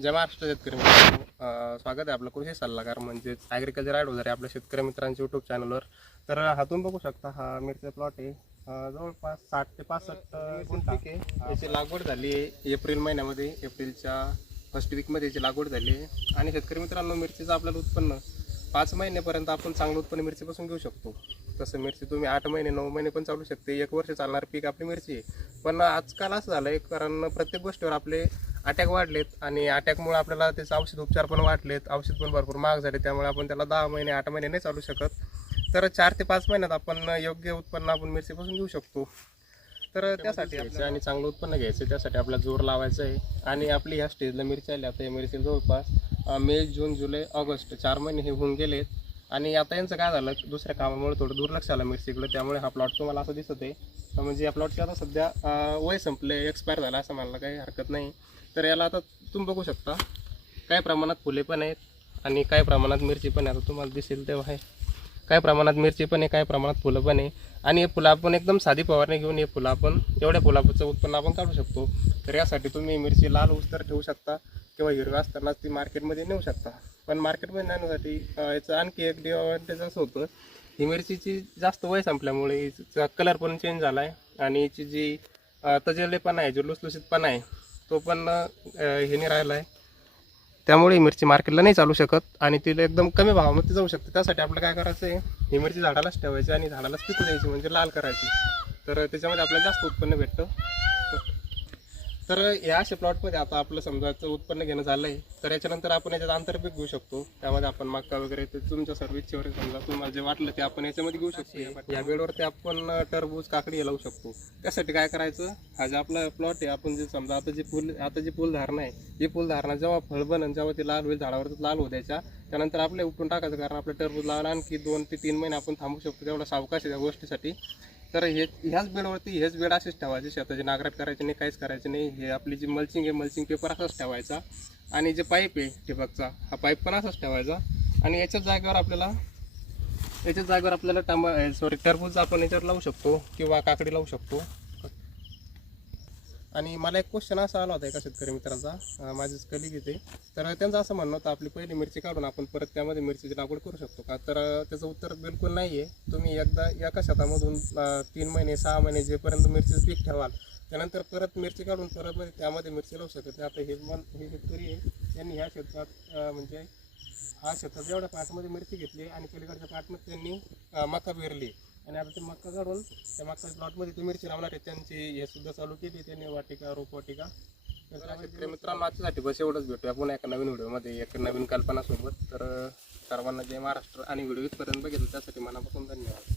जय महाराष्ट्र शेतकरी मित्रांनो. स्वागत आहे आपलं कृषी सल्लागार म्हणजेच ॲग्रिकल्चर ॲडवायझर आपल्या शेतकरी मित्रांच्या यूट्यूब चॅनलवर तर हातून बघू शकता हा मिरचा प्लॉट आहे. जवळपास साठ ते पासष्ट गुंठा. आहे. याची लागवड झाली आहे. एप्रिल महिन्यामध्ये एप्रिलच्या फर्स्ट वीकमध्ये याची लागवड झाली आहे. आणि शेतकरी मित्रांनो मिरचीचं आपल्याला उत्पन्न पाच महिन्यापर्यंत आपण चांगलं उत्पन्न मिरचीपासून घेऊ शकतो. तसं मिरची तुम्ही आठ महिने नऊ महिने पण चालू शकते. एक वर्ष चालणार पीक आपली मिरची आहे. पण आजकाल असं झालं आहे कारण प्रत्येक गोष्टीवर आपले अटॅक वाढलेत आणि अटॅकमुळे आपल्याला त्याचे औषध उपचार पण वाढलेत. औषध पण भरपूर महाग झाले त्यामुळे आपण त्याला दहा महिने आठ महिने नाही चालू शकत. तर चार ते पाच महिन्यात आपण योग्य उत्पन्न आपण मिरचीपासून घेऊ शकतो. तर त्यासाठी घ्यायचं आणि चांगलं उत्पन्न घ्यायचं त्यासाठी आपल्याला जोर लावायचा आहे. आणि आपली ह्या स्टेजला मिरची आली आता या मिरची जवळपास मे जून जुलै ऑगस्ट चार महिने हे होऊन गेलेत. आणि आता यांचं काय झालं दुसऱ्या कामामुळे थोडं दुर्लक्ष आलं मिरचीकडे त्यामुळे हा प्लॉट तुम्हाला असं दिसत आहे. म्हणजे या प्लॉटची आता सध्या वय संपले एक्सपायर झाला असं म्हणायला काही हरकत नाही. तर याला आता तुम्ही बघू शकता काही प्रमाणात फुले पण आहेत आणि काही प्रमाणात मिरची पण आहे. आता तुम्हाला दिसेल तेव्हा आहे. काही प्रमाणात मिरची पण आहे काही प्रमाणात फुलं पण आहे. आणि हे फुलं आपण एकदम साधी फवारणी घेऊन हे फुलं आपण एवढ्या फुलाचं उत्पन्न आपण काढू शकतो. तर यासाठी तुम्ही मिरची लाल उस्तर ठेवू शकता. किंवा हिरव्या असतानाच ती मार्केटमध्ये नेऊ शकता. पण मार्केटमध्ये नेण्यासाठी याचं आणखी एक डिअडव्हान्टेज असं होतं. ही मिरचीची जास्त वय संपल्यामुळे हिचा कलर पण चेंज झाला आहे आणि हिची जी अं, आहे जो लुसलुसीतपणा आहे तो पण हेने हे नाही राहिला आहे त्यामुळे ही मिरची मार्केटला नाही चालू शकत आणि तिला एकदम कमी भावामध्ये जाऊ शकते. त्यासाठी आपलं काय करायचं आहे ही मिरची झाडालाच ठेवायची आणि झाडालाच पिकू द्यायची म्हणजे लाल करायची. तर त्याच्यामध्ये आपल्याला जास्त उत्पन्न भेटतं. तर या अशा प्लॉटमध्ये आता आपलं समजायचं उत्पन्न घेणं झालं आहे तर याच्यानंतर आपण याच्यात आंतरपीक घेऊ शकतो. त्यामध्ये आपण मका वगैरे ते तुमच्या सर्विसच्यावर समजा तुम्हाला जे वाटलं ते आपण याच्यामध्ये घेऊ शकतो. या बेडवरती आपण टरबूज काकडी हे लावू शकतो. त्यासाठी काय करायचं? हा जे आपला प्लॉट आहे आपण जे समजा आता जे फुल आता जी फुल धारणा आहे ही फुल धारणा जेव्हा फळ बनन जेव्हा ती लाल होईल झाडावरती लाल होऊ द्यायच्या. त्यानंतर आपले उपटून टाकायचं कारण आपलं टरबूज लावला आणखी दोन ते तीन महिने आपण थांबू शकतो. तेवढा सावकाश आहे त्या गोष्टीसाठी. तर हे ह्याच बेडवरती हेच बेड असेच ठेवायचे शेताची नांगरट करायची नाही काहीच करायचं नाही. हे आपली जी मल्चिंग आहे मल्चिंग पेपर असाच ठेवायचा. आणि जे पाईप आहे ठिबकचा हा पाईप पण असाच ठेवायचा. आणि याच्याच जागेवर आपल्याला याच्याच जागेवर आपल्याला टमा सॉरी टरबूज आपण याच्यावर लावू शकतो किंवा काकडी लावू शकतो. आणि मला एक क्वेश्चन असा आला होता एका शेतकरी मित्राचा माझीच माझेच कलिग येते तर त्यांचं असं म्हणणं होतं आपली पहिली मिरची काढून आपण परत त्यामध्ये मिरचीची लागवड करू शकतो का? तर त्याचं उत्तर बिलकुल नाही आहे तुम्ही एकदा एका शेतामधून तीन महिने सहा महिने जेपर्यंत मिरचीचं पीक ठेवाल त्यानंतर परत मिरची काढून परत त्यामध्ये मिरची लावू शकत. आता हे मन हे शेतकरी आहे त्यांनी ह्या शेतात म्हणजे हा शेतात जेवढ्या पाटमध्ये मिरची घेतली आणि पलीकडच्या पाटमध्ये त्यांनी मका पेरली. आणि आता ते मका काढून त्या मका प्लॉटमध्ये ती मिरची लावणार आहे त्यांची हे सुद्धा चालू केली त्यांनी वाटिका रोपवाटिका. तर शेतकरी मित्रांनो आजच्यासाठी बस एवढंच भेटूया. पुन्हा एका नवीन व्हिडिओमध्ये एक नवीन कल्पनासोबत. तर सर्वांना जय महाराष्ट्र आणि व्हिडिओ इथपर्यंत बघितलं त्यासाठी मनापासून धन्यवाद.